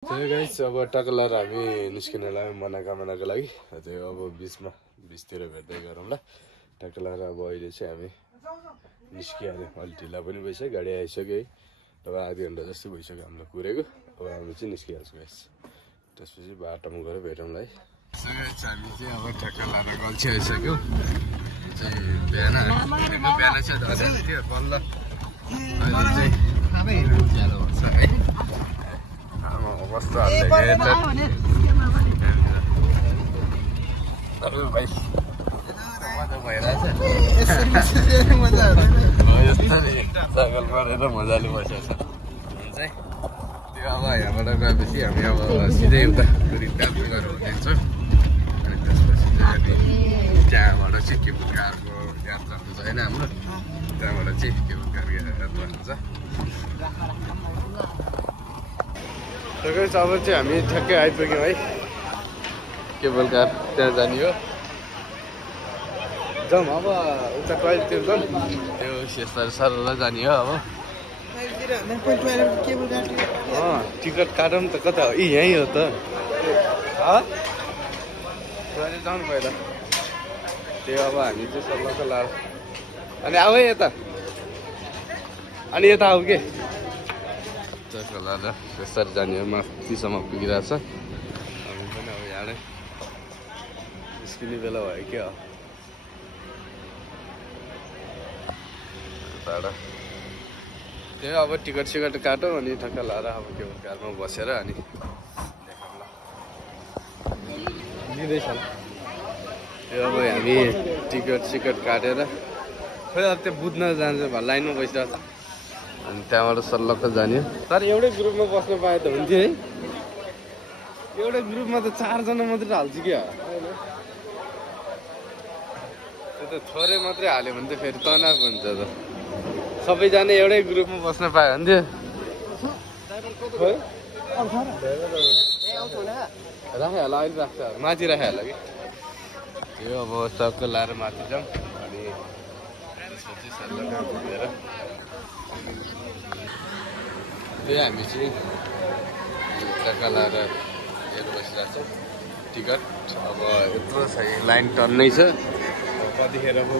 Guys अब टकलार हामी निस्किनलाई मनोकामनाको लागि त्यो अब बिचमा बिचतिर भेट्दै गरौँला टकलार। अब अहिले चाहिँ हामी निस्किहाल्यो, अलि ढिला पनि भइसक्यो, गाडी आइसक्यो है। अब आधी घन्टा जस्तो भइसक्यो हामीलाई कुरेको। अब हामी चाहिँ निस्किहाल्छौँ गाइस, त्यसपछि बाटोमा गएर भेटौँला है। हामी चाहिँ अब टकलार गल्छी आइसक्यो। बिहान चाहिँ धरेको थियो बल्ल, अहिले चाहिँ उज्यालो हुन्छ है। अवस्था साइकल गरेर मजाले बसेको छ हुन्छ है। त्यो अब यहाँबाट गएपछि हामी अब सिधै उता रिटार्न गरेर हुनेछौँ। अनि त्यसपछि चाहिँ हामी त्यहाँबाट चाहिँ केबुल कारको यात्रा हुन्छ होइन हाम्रो, त्यहाँबाट चाहिँ केबुल कारको यात्रा हुन्छ। अब चाहिँ हामी ठ्याक्कै आइपुग्यौँ है, केबल कार त्यहाँ जाने हो। जाउँ अब उता टोइलेटतिर जाउँ, त्यो यस्ता सरलाई जाने हो। अब टिकट काटौँ त कता हो? यहीँ हो त, टोइलेट जाउँ पहिला। त्यो अब हामी चाहिँ सल्लाहको लाएर अनि आऊ है यता, अनि यता आऊ के टकलार त्यसरी जाने हो। माथिसम्म पुगिरहेको छ, हामी पनि अब यहाँै निस्किने बेला भयो क्या। टाढा त्यो अब टिकट सिकट काटौँ अनि ठक्क लाएर अब केबुल कारमा बसेर अनि देखाउँला लिँदैछ। त्यो अब हामी टिकट सिकट काटेर खोइ अब त्यो बुझ्न जान्छ, लाइनमा बसिरहेको छ। अनि त्यहाँबाट सल्लक्क जाने हो। तर एउटै ग्रुपमा बस्नु पाए त हुन्थ्यो है। एउटै ग्रुपमा त 4 जना मात्रै हाल्छ क्या। त्यो त थोरै मात्रै हाल्यो भने त फेरि तनाव हुन्छ त। सबैजना एउटै ग्रुपमा बस्न पाए हुन्थ्यो। राखेँ होला, अहिले राख्छ, माथि राखेँ होला कि। त्यो अब टक्क लाएर माथि जाउँ अनि त्यसपछि सल्लक्क घुमेर त्यही हामी चाहिँ टक्क लाएर हेरेर बसिरहेको छौँ। टिकट अब यत्रो छ, लाइन टन्नै छ। कतिखेर पो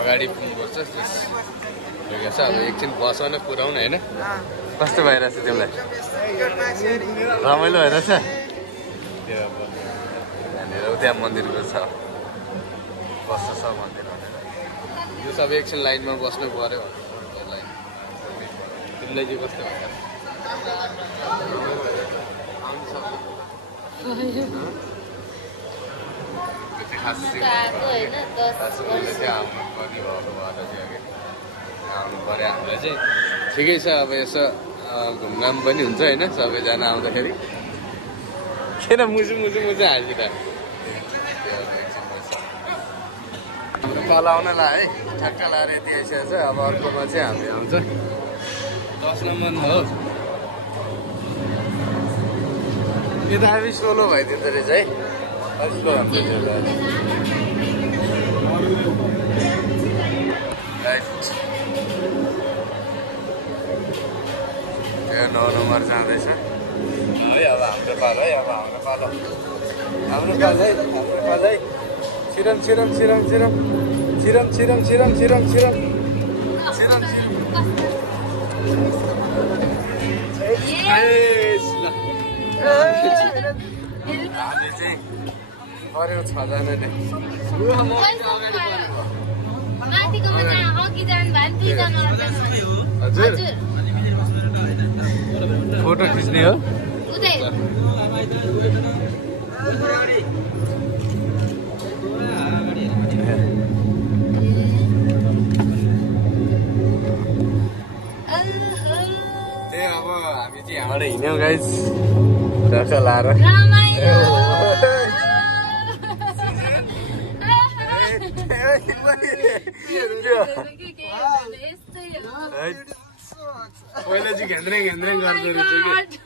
अगाडि पुग्नुपर्छ ठिकै छ। अब एकछिन बसमा पुऱ्याउनु होइन, कस्तो भइरहेछ तिमीलाई? रमाइलो भइरहेछ त्यो। अब यहाँनिर त्यहाँ मन्दिरको छ, बस्छ छ मन्दिर भनेर। यो सब एकछिन लाइनमा बस्नु पऱ्यो। तिमीलाई चाहिँ कस्तो भयो? खास चाहिँ आउनु पर्ने भएको भएर चाहिँ आउनु पऱ्यो हामीलाई चाहिँ। ठिकै छ, अब यसो घुमघाम पनि हुन्छ होइन सबैजना आउँदाखेरि। किन मुसु हाँसिरहेको हाम्रो तल आउन ला है, ठ्याक्क लाएर यति आइसकेको छ। अब अर्कोमा चाहिँ हामी आउँछ 10 नम्बरमा हो। यो त हामी सोलो भइदिँदो रहेछ है, कस्तो राम्रो थियो। यो 9 नम्बर जाँदैछ है। अब हाम्रो पालो है, अब हाम्रो पालो है, हाम्रो पालो है। छिरम छिरम छिरम छिरम छिरम छिरम छिरम छिरम छिरम छिरम हामी चाहिँ पऱ्यो 6 जना नै। हजुर फोटो खिच्ने हो। अब हामी चाहिँ यहाँबाट हिँड्यौँ गाइस, टक्क लाएर पहिला चाहिँ घेन्द्रेङ गर्दो रहेछ कि।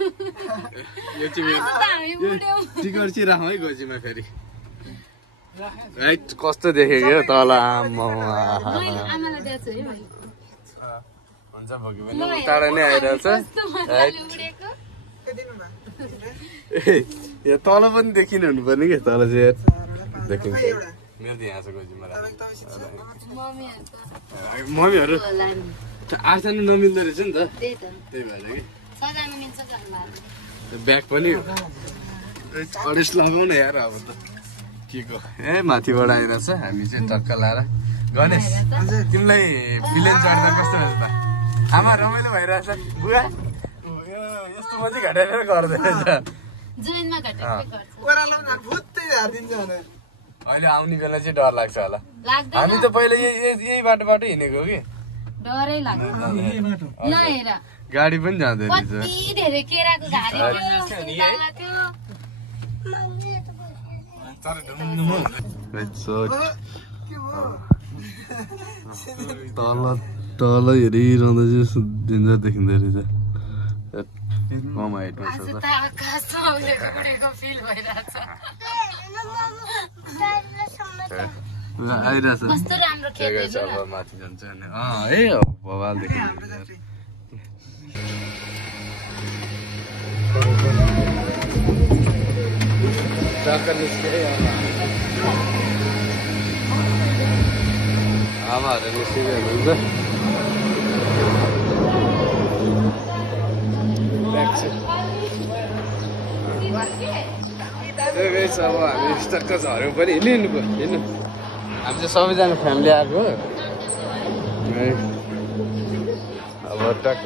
यो चाहिँ टिकट चाहिँ राखौँ है गोजीमा फेरि। राइट कस्तो देखेको तल आमा। हुन्छ भोगे पनि टाढा नै आइरहेछ यो तल पनि देखिनु हुनुपर्ने कि तल चाहिँ देखिन्छ मेरो त यहाँ छ गोजीमा मम्मीहरू आठजना नमिल्दो रहेछ नि त त्यही भएर कि ब्याग पनि अडिस लगाउन यार अब त के को ए माथिबाट आइरहेछ हामी चाहिँ टक्क लाएर गणेश तिमीलाई प्लेन चढ्दा कस्तो रहेछ त आमा रमाइलो भइरहेछ बुवा यस्तो मात्रै घटाएर गर्दै रहेछ अहिले आउने बेला चाहिँ डर लाग्छ होला हामी त पहिला यही बाटोबाट हिँडेको कि डरै लाग्छ ल हेर गाडी पनि जाँदैन कति धेरै केराको घारी तल हेरिरहँदा चाहिँ डेन्जर देखिँदो रहेछ कम हाइटमा छ त आकाशमा उडेको फिल भइरहेछ आइरहेछ कस्तो राम्रो खेल्दैछ अब माथि जान्छ अनि है भवाल देखिन्छ आमाहरू निस्किँदै हुनुहुन्छ अब हामी टक्क झऱ्यौँ पनि हिँड्नु हिँड्नु हामी चाहिँ सबैजना फ्यामिली आएको अब टक्क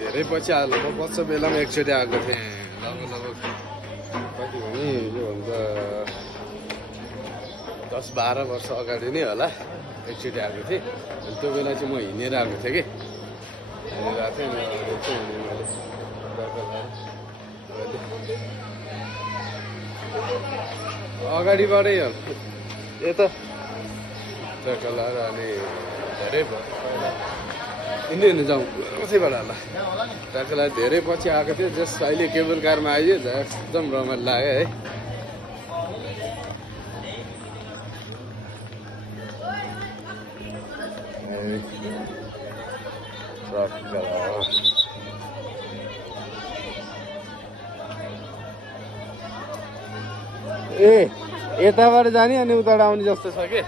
धेरै पछि आएको म बच्च बेलामा एकचोटि आएको थिएँ लगभग कति भने यो भन्छ 10-12 वर्ष अगाडि नै होला एकचोटि आएको थिएँ त्यो बेला चाहिँ म हिँडेर आएको थिएँ कि अगाडिबाटै यता टक्कलाएर अनि धेरै हिँड्नु जाउँ कसैबाट होला टक्कला धेरै पछि आएको थियो जस अहिले केबल कारमा आइयो एकदम रमाइलो लाग्यो है ए यताबाट जाने अनि उताबाट आउने जस्तो छ कि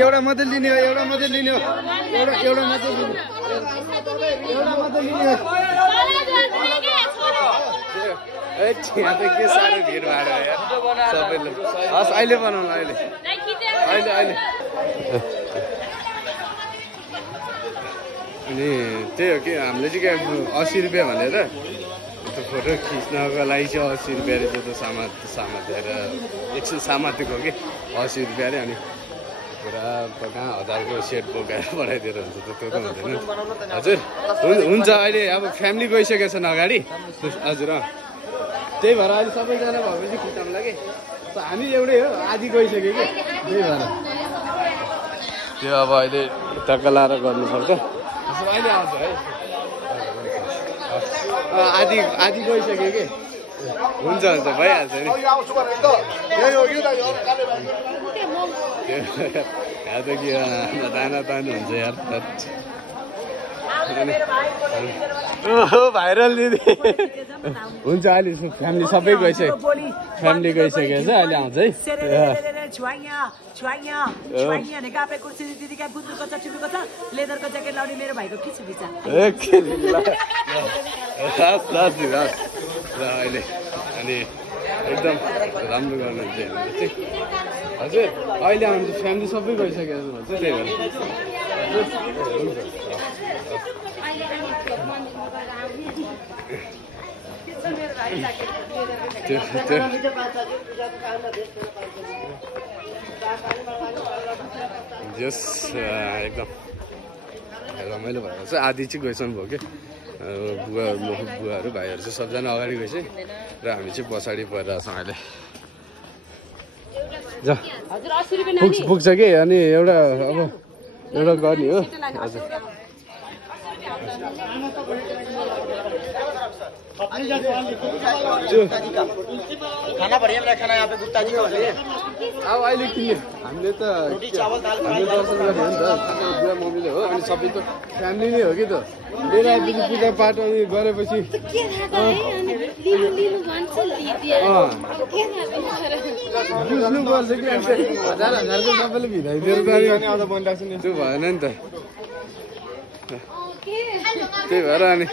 एउटा मात्रै लिने हो एउटा मात्रै लिने हो एउटा मात्रै लिने एउटा मात्रै लिने हो यहाँ त के साह्रो भिडभाड हो यार सबैले हस् अहिले बनाउनु अहिले अनि त्यही हो कि हामीले चाहिँ क्या 80 रुपियाँ भनेर त्यो फोटो खिच्नको लागि चाहिँ 80 रुपियाँ रहेछ त्यो सामातेर 100 सामातेको कि 80 रुपियाँ अरे अनि पुरा कहाँ 1000को सेट बोकाएर पठाइदिएर हुन्छ त्यो त हुँदैन हजुर हुन्छ अहिले अब फ्यामिली गइसकेको छ अगाडि हजुर त्यही भएर अहिले सबैजना भएपछि खिचाउँला कि हामी एउटै हो आधी गइसक्यो कि त्यही भएर त्यो अब अहिले टक्क लाएर गर्नुपर्छ अहिले आउँछ है आधी गइसक्यो कि हुन्छ भइहाल्छ नि यहाँ त के दाना तानु हुन्छ यार भाइरल दिदी हुन्छ अहिले फ्यामिली सबै गइसक्यो फ्यामिली गइसकेको छ अहिले आउँछ है लेदरको ज्याकेट लाउने मेरो भाइको के छ विचार अहिले अनि एकदम राम्रो गर्नुहुन्छ हजुर अहिले हाम्रो फ्यामिली सबै गइसकेको छ भन्छ त्यही भएर जस एकदम रमाइलो भएर चाहिँ आधी चाहिँ गइसक्नु भयो कि बुवाहरू भाइहरू चाहिँ सबजना अगाडि गएछ र हामी चाहिँ पछाडि परिरहेको छौँ अहिले हजुर 80 रुपैयाँ पुग्छ कि अनि एउटा गर्ने हो हजुर खाना बढ़िया मिला खाना यहाँ पे गुप्ता जी का अब अहिले किन्यो हामीले त हामीले दर्शन गर्ने हो नि त बुवा मम्मीले हो अनि सबै त फ्यामिली नै हो कि त लिएर आएपछि पूजापाठ अनि गरेपछि बुझ्नुपर्छ कि हजार हजारको सबैले भिडाइदिएर त्यो भएन नि त त्यही भएर अनि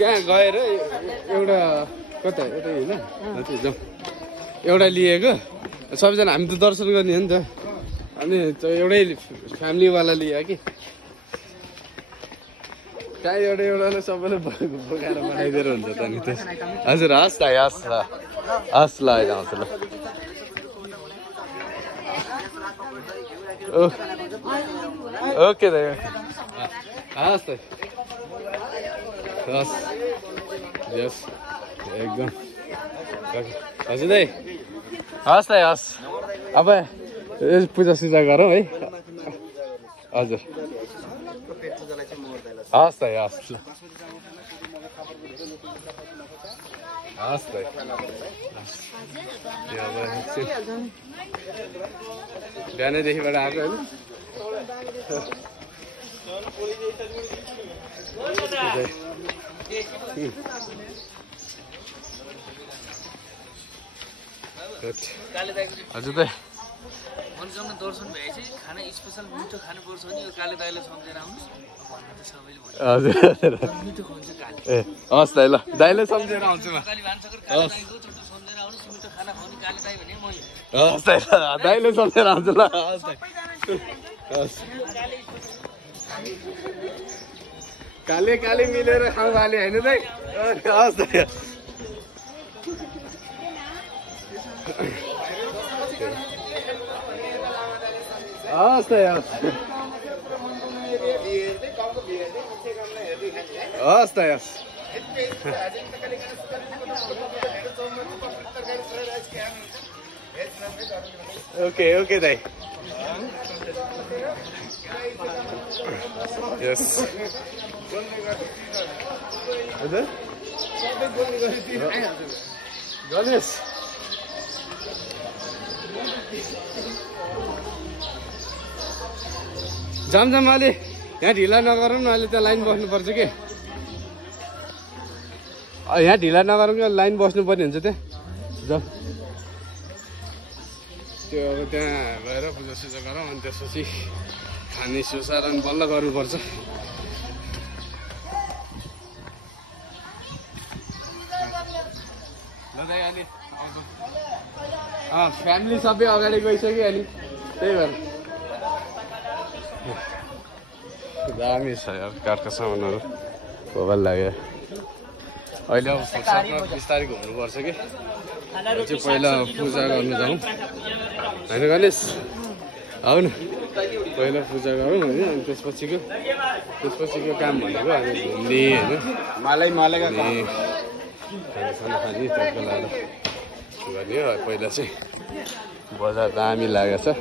कहाँ गएर एउटा कता एउटा होइन जाउँ एउटा लिएको सबैजना हामी त दर्शन गर्ने हो नि त अनि एउटै फ्यामिलीवाला लियो कि कहाँ एउटालाई सबैले बोकाएर बनाइदिएर हुन्छ त नि त हजुर हस् त हस् ल अहिले आउँछ ल ओके दाइ हस् त हस् यस एकदम हजुर दाइ हस् दाइ हस् अब पूजासुजा गरौँ है हजुर हस् दाइ हस् ल हस् दाइ बिहानैदेखिबाट आएको होइन हजुर दाइ मनसम्म दर्शन भएपछि खाना स्पेसल मिठो खानु पर्छ नि यो काले दाइले सम्झेर आउनुहोस् भन्नु त सबैले हजुर मिठो खुवाउँछ काले ए हस् दाइ ल दाइले सम्झेर आउँछु म काली भान्सागर काले दाइको छोटो सम्झेर आउनुहोस् मिठो खाना खुवाउने काले दाइ भने मैले हस् दाइ दाइले सम्झेर आउँछु ल हस् दाइ हस् काले काले मिलेर खाउँ भाले होइन दाइ हस् दाइ हस् दाइ हस् हस् दाइ हस् ओके ओके दाइ यस हजुर गणेश जाम अहिले यहाँ ढिला नगरौँ न अहिले त्यहाँ लाइन बस्नुपर्छ कि यहाँ ढिला नगरौँ कि लाइन बस्नुपर्ने हुन्छ त्यहाँ जाउँ त्यो अब त्यहाँ गएर पूजासुजा गरौँ अनि त्यसपछि खाने सुसारण बल्ल गर्नुपर्छ फ्यामिली सबै अगाडि गइसक्यो अहिले त्यही भएर दामी छ यार काठका सामानहरू भोगाल लाग्यो अहिले अब बिस्तारै घुम्नुपर्छ कि चाहिँ पहिला पूजा गर्नु जाउँ होइन गणेश आऊ न पहिला पूजा गरौँ होइन अनि त्यसपछिको काम भनेको हामी घुम्ने होइन खाना खाने त्यसको लागि गर्ने हो पहिला चाहिँ बजार दामी लागेको छ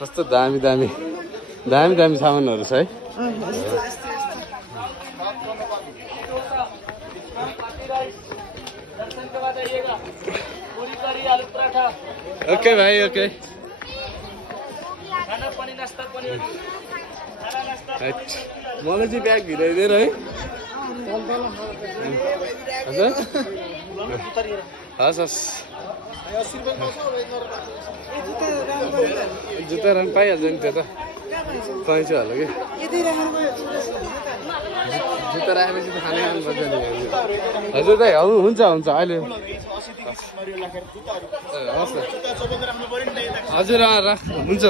कस्तो दामी सामानहरू छ है ओके भाइ ओके मलाई चाहिँ ब्याग भिराइदिएर है हजुर हस् जुत्ता राम्रो पाइहाल्छ नि त्यो त पाइन्छ होला कि जुत्ता राखेपछि त खानै खानुपर्छ नि हजुर दाइ हुन्छ अहिले हस् हजुर राख हुन्छ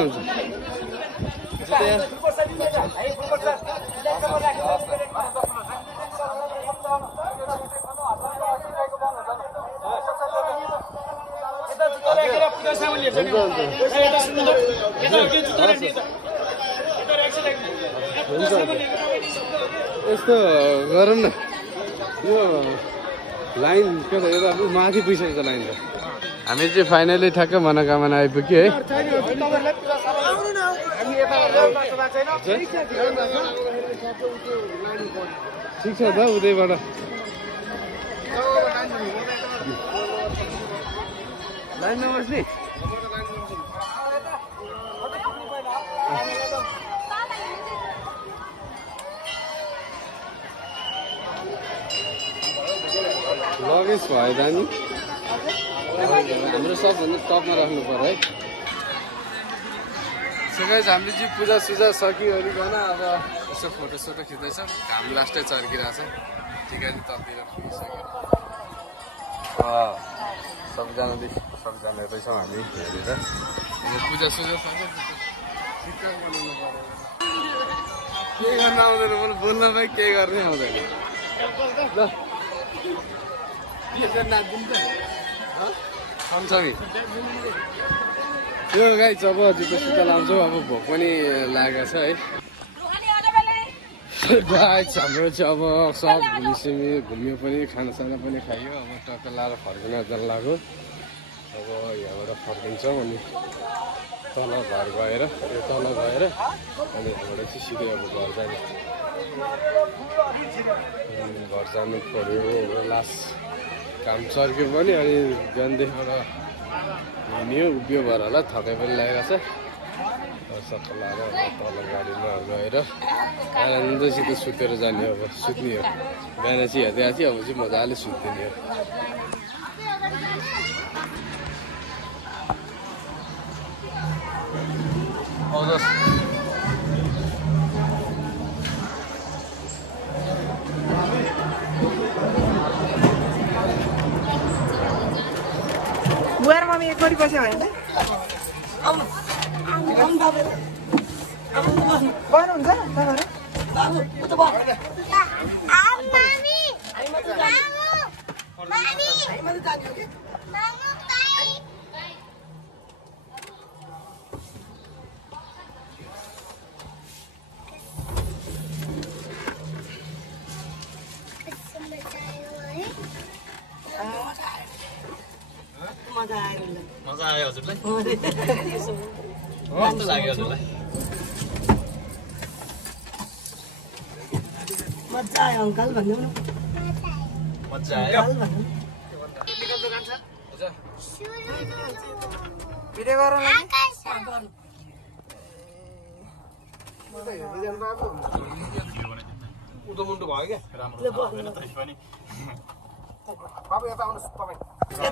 यस्तो गरौँ न यो लाइन के त यता माथि पुगिसकेको छ लाइन त हामी चाहिँ फाइनली ठ्याक्क मनोकामना आइपुग्यो है ठिक छ त उतैबाट लाइनमा बस्ने लगेज भयो त नि हाम्रो सबभन्दा टपमा राख्नु पर्यो है गाइस हामीले चाहिँ पूजा सुजा सकिओरिकन अब यसो फोटोसोटो खिच्दैछ घाम लास्टै चर्किरहेछ टिकाली तलतिर पुगिसक्यो सबजना रहेछौँ हामी हेरेर पूजा सुजा सके केही गर्न आउँदैन मलाई बोल्न भाइ केही गर्नै आउँदैन ल त्यो गाई अब जुत्ता सुत्ता लाउँछौँ अब भोक पनि लागेको छ है गाइस हाम्रो चाहिँ अब सब घुमिसिमी घुम्यो पनि खानासाना पनि खाइयो अब टक्क लाएर फर्किन जान लाग्यो अब यहाँबाट फर्किन्छौँ अनि तल घर गएर अनि यहाँबाट चाहिँ सिधै अब घर जानु पऱ्यो लास्ट काम सर्क्यो पनि अनि बिहानदेखिबाट हिँड्यो उभियो भएर होला थकाइ पनि लागेको छ सबै लाएर तल गाडीमा गएर आनन्दसित सुतेर जाने अब सुत्ने हो बिहान चाहिँ हेर्दै आएको थियो अब चाहिँ मजाले सुत्दिने हो बुहार मम्मी एक बारी बस्यो भने मजा आयो हजुरलाई कस्तो लाग्यो हजुरलाई मजा आयो अङ्कल भन्नु न मजा आयो भिडियो गरौँ उदो मुन्टो भयो क्या राम्रो भएन तै पनि बाबु यता आउनुहोस् तपाईँ टिका